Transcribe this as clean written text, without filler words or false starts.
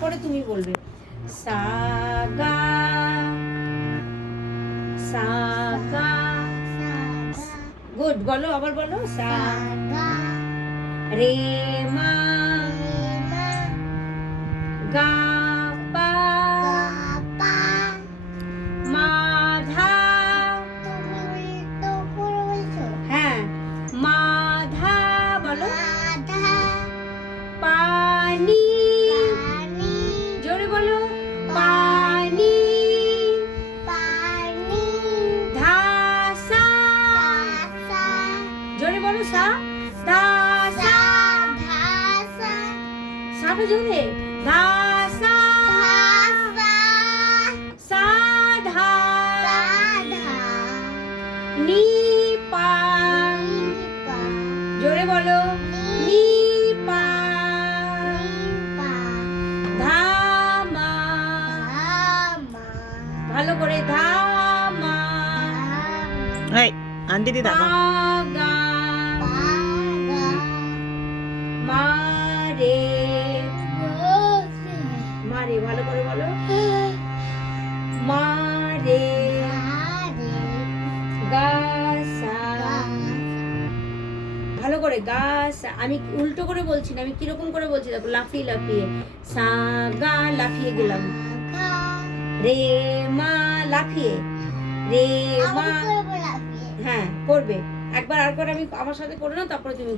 তারপরে তুমি বলবে সা গা সা গা। গুড, বলো আবার বলো। সা রে মা গা পা মা ধা। হ্যাঁ, মা ধা বলো। পানি, জোরে বলো। পানি ধা সা, জোরে বলো। সা ধা সা, সাটা জোরে। ধা সা সা ধা নি পা, জোরে বলো। নি পা ধা মা, ভালো করে। ধা মা এই আন্টি দি দেখো। গা মা রে, মা রে, ভালো করে বলো। মা রে গা সা, ভালো করে। গা সা, আমি উল্টো করে বলছি না, আমি কিরকম করে বলছি দেখো, লাফিয়ে লাফিয়ে। সা গা, লাফিয়ে গেলাম। রে মা, লাফিয়ে। রে মা, হ্যাঁ করবে একবার। আর করে আমি আমার সাথে করে নাও, তারপরে তুমি